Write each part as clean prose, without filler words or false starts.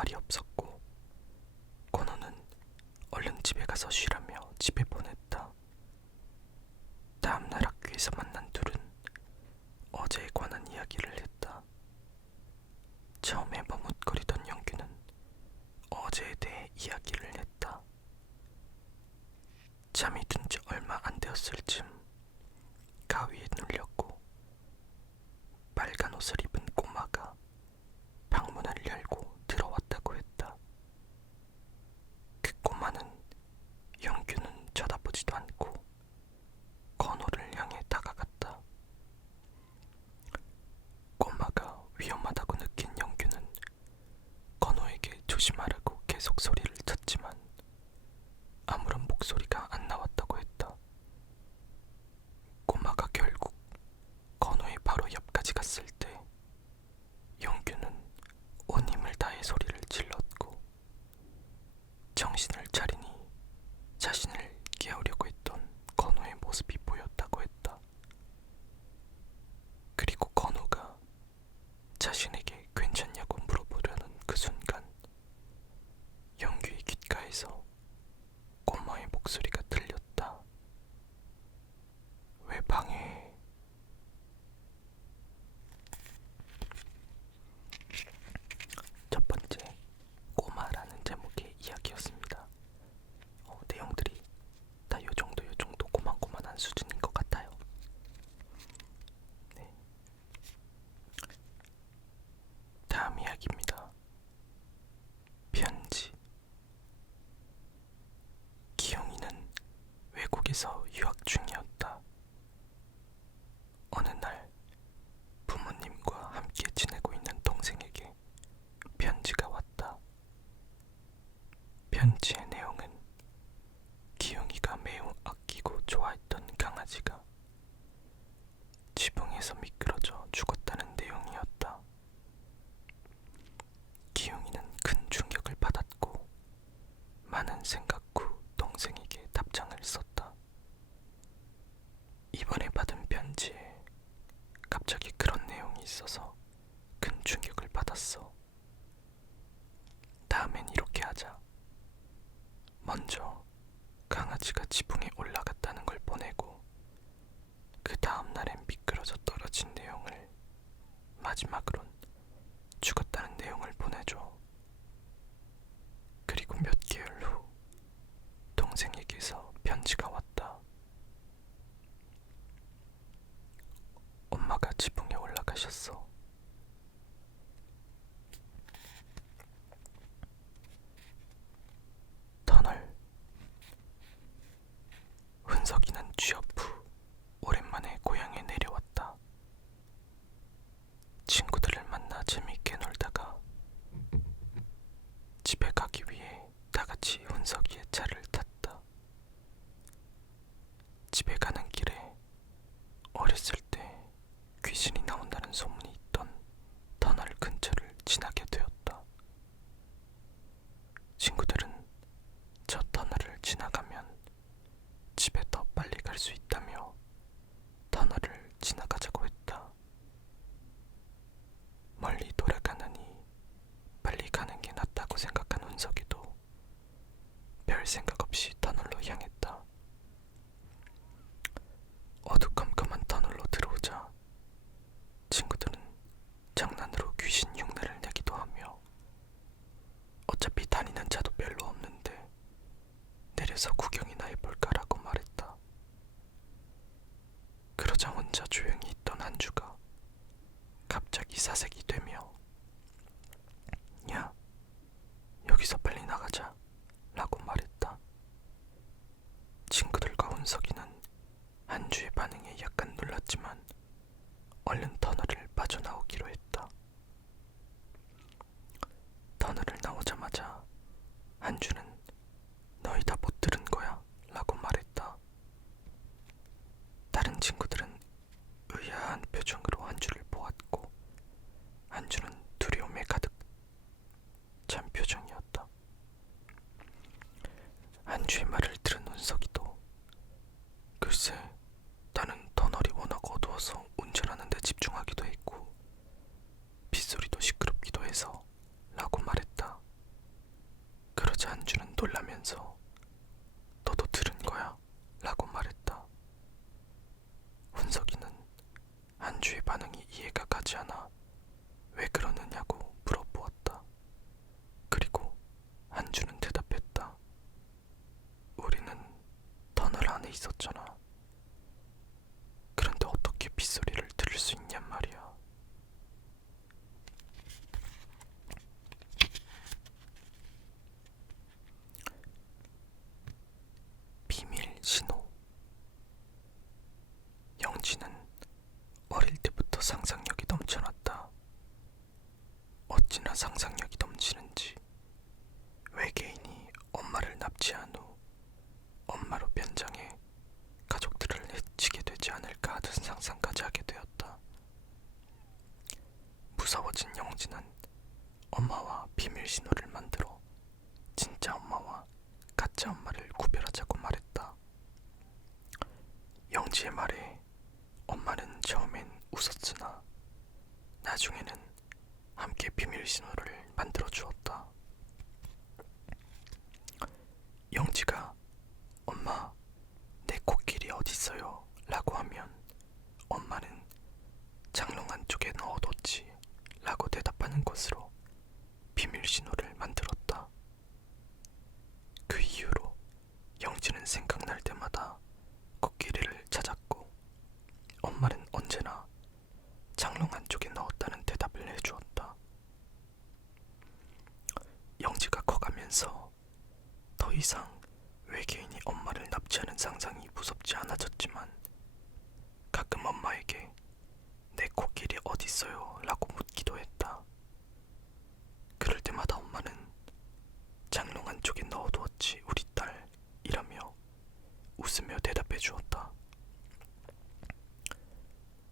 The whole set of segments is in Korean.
말이 없었고 건우는 얼른 집에 가서 쉬라며 집에 보냈다. 다음날 학교에서 만난 둘은 어제에 관한 이야기를 했다. 처음에 머뭇거리던 영규는 어제에 대해 이야기를 했다. 잠이 든 지 얼마 안 되었을 즈음 가위에 눌렸고 빨간 옷을 입은 꼬마가 방문을 열고 들어왔다고 했다. 그 꼬마는 영규는 쳐다보지도 않고 건우를 향해 다가갔다. 꼬마가 위험하다고 느낀 영규는 건우에게 조심하라고 계속 소리를 쳤지만 아무런 목소리가 안 나왔다고 했다. 꼬마가 결국 건우의 바로 옆까지 갔을 때 영규는 온 힘을 다해 소리를 질렀고 정신을 차리니 자신을 깨우려고 했던 건우의 모습이 보였다고 했다. 그리고 건우가 자신에게 괜찮냐고 물어보려는 그 순간 영규의 귓가에서 꼬마의 목소리가 들렸다. 왜 방해해? 첫 번째, 꼬마라는 제목의 이야기였습니다. 내용들이 다 요 정도 고만고만한 수준인 것 같아요. 네. 다음 이야기입니다. 편지. 기용이는 외국에서 유학 중이었다. 어느 날 부모님과 함께 지내고 있는 동생에게 편지가 왔다. 편지의 내용은 기용이가 매우 아끼고 좋아했던 강아지가 지붕에서 미끄러져 죽었다는 내용이었다. 기용이는 큰 충격을 받았고 많은 생각 후 동생에게 답장을 썼다. 이번에 받은 편지에 갑자기 그런 내용이 있어서 큰 충격을 받았어. 다음엔 이렇게 하자. 먼저 강아지가 지붕에 올라갔다는 걸 보내고 그 다음 날엔 미끄러져 떨어진 내용을, 마지막으론 죽었다는 내용을 보내줘. 그리고 몇 개월 후 동생에게서 편지가 왔다. 엄마가 지붕에 올라가셨어. 터널. 훈석이는 취업 후 오랜만에 고향에 내려왔다. 친구들을 만나 재미있게 놀다가 집에 가기 위해 다같이 훈석이의 차를 탔다. 집에 가는 길에 어렸을 때 귀신이 나온다는 소문이 있던 터널 근처를 지나게 되었다. 친구들은 저 터널을 지나가면 집에 더 빨리 갈 수 있다며 터널을 지나가자고 했다. 멀리 돌아가느니 빨리 가는 게 낫다고 생각한 훈석이도 별 생각 없이 터널로 향했다. 어두컴컴한 터널로 들어오자 친구들은 장난으로 귀신 흉내를 내기도 하며 어차피 다니는 차도 별로 없는데 내려서 구경이나 해볼까라고 말했다. 그러자 혼자 조용히 있던 한주가 갑자기 사색이 되며 야, 여기서 빨리 나가자 라고 말했다. 친구들과 훈석이는 한주의 반응에 약간 놀랐지만 얼른 터널을 빠져나오기로 했다. 터널을 나오자마자 한주는 너희 다 못 들은 거야? 라고 말했다. 다른 친구들은 의아한 표정으로 한주를 보았고 한주는 하지 않아 왜 그러느냐고 물어보았다. 그리고 한주는 대답했다. 우리는 터널 안에 있었잖아. 그런데 어떻게 빗소리를 들을 수 있냔 말이야. 비밀 신호. 영지는 어릴 때부터 상상력이 넘쳐났다. 어찌나 상상력이 넘치는지 외계인이 엄마를 납치한 후 엄마로 변장해 가족들을 해치게 되지 않을까 하는 상상까지 하게 되었다. 무서워진 영지는 엄마와 비밀 신호를 만들어 진짜 엄마와 가짜 엄마를 구별하자고 말했다. 영지의 말에 엄마는 처음엔 웃었으나 나중에는 함께 비밀 신호를 만들어 주었다. 영지가 엄마, 내 코끼리 어딨어요? 라고 하면 엄마는 장롱 안쪽에 넣어뒀지 라고 대답하는 것으로 비밀 신호를 만들었다. 그 이후로 영지는 생각날 때마다 코끼리를 찾았고 엄마는 언제나 장롱 안쪽에 넣었다는 대답을 해주었다. 영지가 커가면서 더 이상 외계인이 엄마를 납치하는 상상이 무섭지 않아졌지만 가끔 엄마에게 내 코끼리 어딨어요? 라고 묻기도 했다. 그럴 때마다 엄마는 장롱 안쪽에 넣어두었지 우리 딸 이라며 웃으며 대답해 주었다.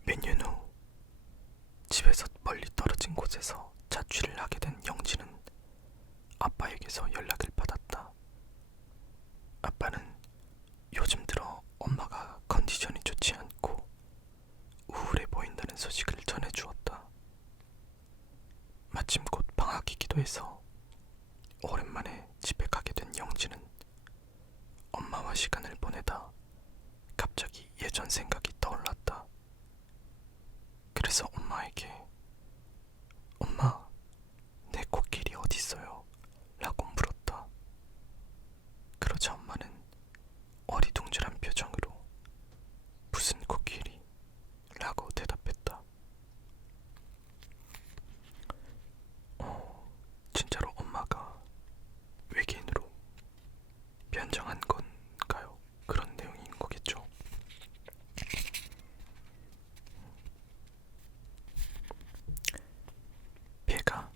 몇 년 후 집에서 멀리 떨어진 곳에서 자취를 하게 된 영지는 아빠에게서 연락을 받았다. 아빠는 요즘 들어 엄마가 컨디션이 좋지 않고 우울해 보인다는 소식을 전해주었다. 마침 곧 방학이기도 해서 오랜만에 집에 가게 된 영지는 엄마와 시간을 보내다 갑자기 예전 생각이 떠올랐다. 그래서 엄마에게 엄마, 내 코끼리 어딨어요? 라고 물었다. 그러자 엄마는 어리둥절한 표정으로 무슨 코끼리? 라고 대답했다. 진짜로 엄마가 외계인으로 변장한 건가요? 그런 내용인 거겠죠? 배가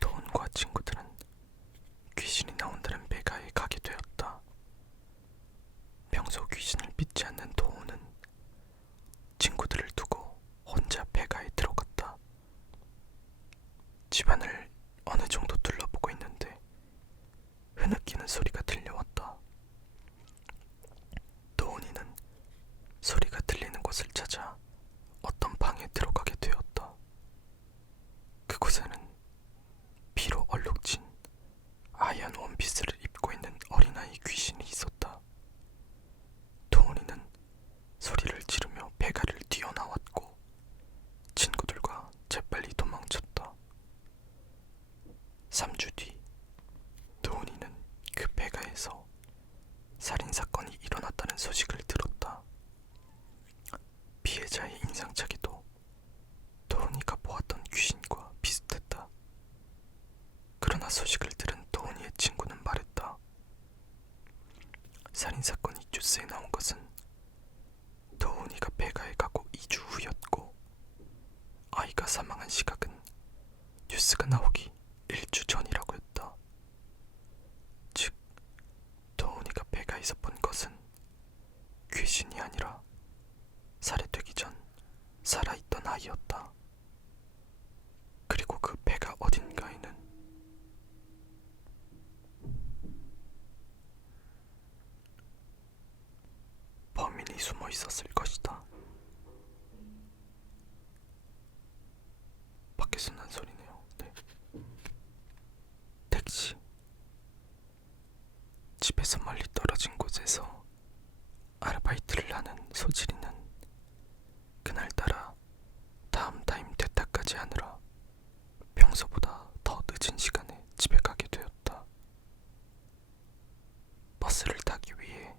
도훈과 친구들은 귀신이 나온다는 배가에 가게 되었다. 평소 귀신을 믿지 않는 도훈은 친구들을 두고 혼자 배가에 들어갔다. 집안을 어느 정도 둘러보고 있는데 흐느끼는 소리가 들려왔다. 도훈이는 소리가 들리는 곳을 찾아 어떤 방에 들어가게 되었다. 그곳에는 피로 얼룩진 하얀 원피스를 입고 있는 어린아이 귀신이 있었다. 도훈이는 소리를 지르며 배가를 뛰어나왔고 친구들과 재빨리 도망쳤다. 3주 뒤 도훈이는 그 배가에서 살인사건이 일어났다는 소식을 들었다. 피해자의 인상착의도 도훈이가 보았던 귀신과 비슷했다. 그러나 소식을 들은 도훈이의 친구는 말했다. 살인사건이 뉴스에 나온 것은 도훈이가 배가에 가고 2주 후였고 아이가 사망한 시각은 뉴스가 나오기 1주 전이라고 했다. 즉, 도훈이가 배가에서 본 것은 귀신이 아니라 살해되기 전 살아있던 아이였다. 그리고 그 배가 어딘가에는 범인이 숨어 있었을 것이다. 밖에서 난 소리네요. 네. 택시. 집에서 멀리 떨어진 곳에서 아르바이트를 하는 소진이는 그날따라 다음 맞이하느라 평소보다 더 늦은 시간에 집에 가게 되었다. 버스를 타기 위해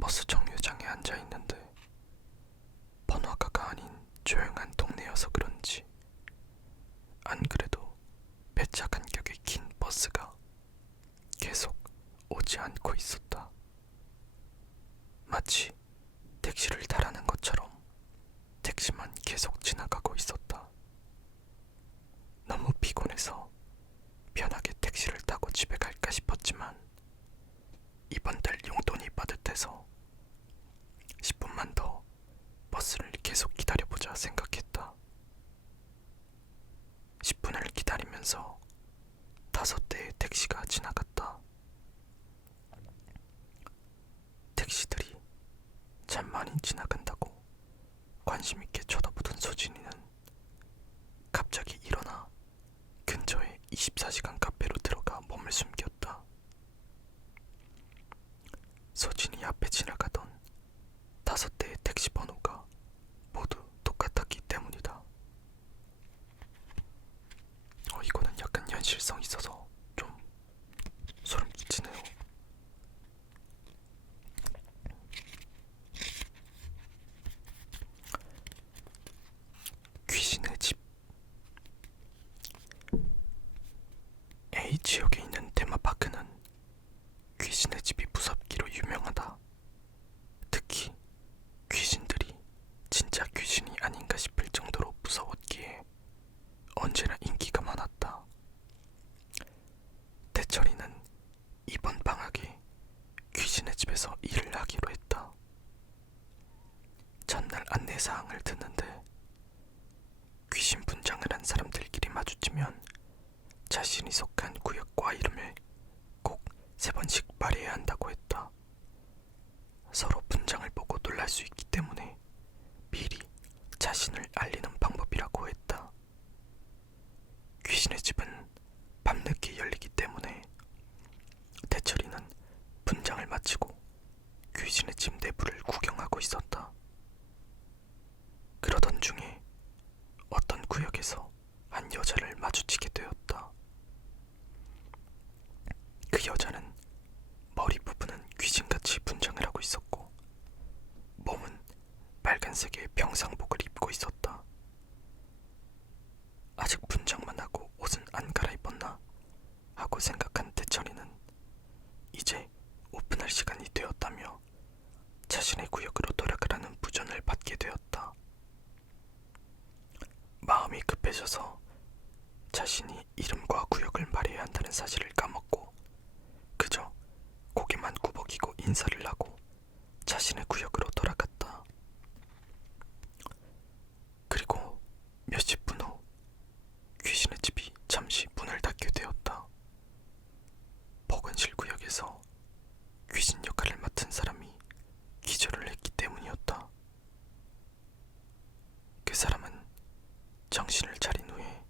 버스 정류장에 앉아 있는데 번화가가 아닌 조용한 동네여서 그런지 안 그래도 배차 간격이 긴 버스가 계속 오지 않고 있었다. 마치 택시를 타라는 것처럼 택시만 계속 지나가고 있었다. 너무 피곤해서 편하게 택시를 타고 집에 갈까 싶었지만 이번 달 용돈이 빠듯해서 10분만 더 버스를 계속 기다려보자 생각했다. 10분을 기다리면서 5대의 택시가 지나갔다. 택시들이 참 많이 지나간다고 관심 있게 쳐다보던 소진이는 갑자기 일어나 근처에 24시간 카페로 들어가 몸을 숨겼다. 소진이 앞에 지나가던 5대의 택시 번호가 모두 똑같았기 때문이다. 이거는 약간 현실성 있어서 좀 소름 끼치네요. 귀신의 집. A 지역에 있는 테마파크는 귀신의 집이 무섭기로 유명하다. 특히 귀신들이 진짜 귀신이 아닌가 싶을 정도로 무서웠기에 언제나 인기가 많았다. 대철이는 이번 방학에 귀신의 집에서 일을 하기로 했다. 전날 안내사항을 듣는데 귀신 분장을 한 사람들끼리 마주치면 자신이 속한 구역과 이름을 꼭 3번씩 말해야 한다고 했다. 서로 분장을 보고 놀랄 수 있기 때문에 미리 자신을 알리는 방법이라고 했다. 귀신의 집은 밤늦게 열리기 때문에 대철이는 분장을 마치고 귀신의 집 내부를 구경하고 있었다. 그러던 중에 어떤 구역에서 한 여자를 마주치게 되었다. 그 여자는 머리 부분은 귀신같이 분장을 하고 있었고 몸은 빨간색의 병상복을 입고 있었다. 아직 분장만 하고 옷은 안 갈아입었나 하고 생각한 대철이는 이제 오픈할 시간이 되었다며 자신의 구역으로 돌아가라는 부전을 받게 되었다. 마음이 급해져서 자신이 이름과 구역을 말해야 한다는 사실을 까먹고 그저 고개만 구부리고 인사를 하고 자신의 구역으로 돌아갔다. 그리고 몇십 분 후 귀신의 집이 잠시 문을 닫게 되었다. 버근실 구역에서 귀신 역할을 맡은 사람이 기절을 했기 때문이었다. 그 사람은 정신을 차린 후에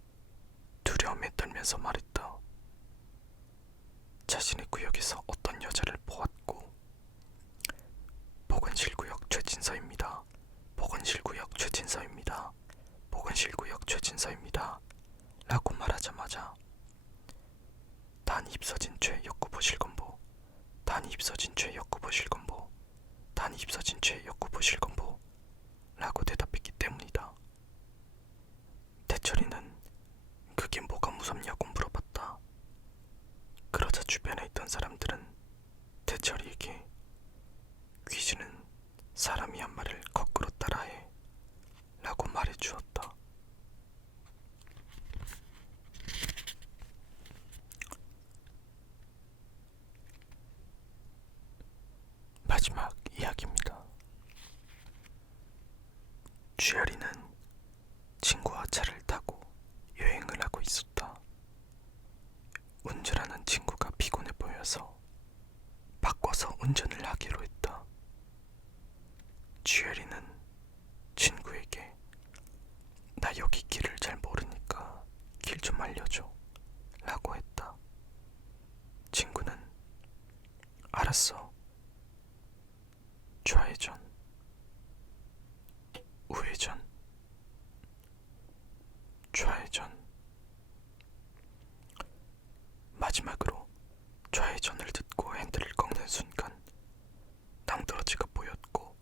두려움에 떨면서 말했다. 자신의 구역에서 어떤 여자를 보았고 보건실구역 최진서입니다. 보건실구역 최진서입니다. 보건실구역 최진서입니다. 라고 말하자마자 단이 입서진 죄 역구보 실검보, 단이 입서진 죄 역구보 실검보, 단이 입서진 죄 역구보 실검보 라고 대답했기 때문이다. 대철이는 그게 뭐가 무섭냐고 물어봤다. 그러자 주변에 있던 사람들은 대철이에게 귀신은 사람이 한 말을 거꾸로 따라해 라고 말해주었다. 마지막 이야기입니다. 주열이는 친구와 차를 타고 여행을 하고 있었다. 운전하는 친구가 피곤해 보여서 바꿔서 운전을 하기로 했다. 주열이는 친구에게 나 여기 길을 잘 모르니까 길 좀 알려줘 라고 했다. 친구는 알았어. 좌회전, 우회전, 좌회전. 마지막으로 좌회전을 듣고 핸들을 꺾는 순간 낭떠러지가 보였고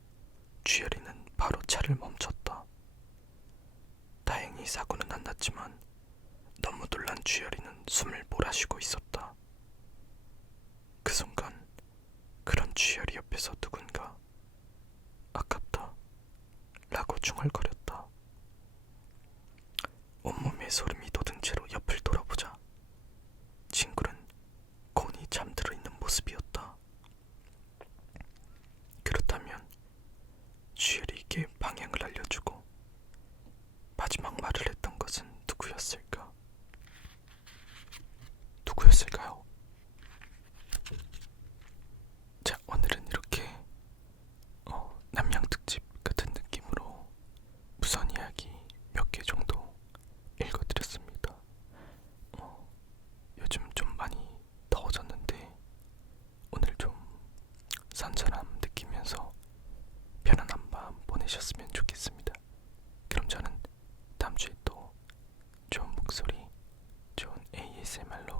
주열이는 바로 차를 멈췄다. 다행히 사고는 안 났지만 너무 놀란 주열이는 숨을 몰아쉬고 있었다. 그 순간 그런 주열이 옆에서 누군가 아깝다 라고 중얼거렸다. 온몸에 소름이 돋은 채로 옆을 돌아보자 친구는 곤히 잠들어 있는 모습이었다. 그렇다면 주열이에게 방향을 알려주고 마지막 말을 했던 것은 누구였을까? 누구였을까요? 자, 오늘은 이렇게 남양 특집 같은 느낌으로 무선 이야기 몇 개 정도 읽어드렸습니다. 요즘 좀 많이 더워졌는데 오늘 좀 선선함 느끼면서 편안한 밤 보내셨으면 좋겠습니다. 그럼 저는 다음 주에 또 좋은 목소리, 좋은 ASMR로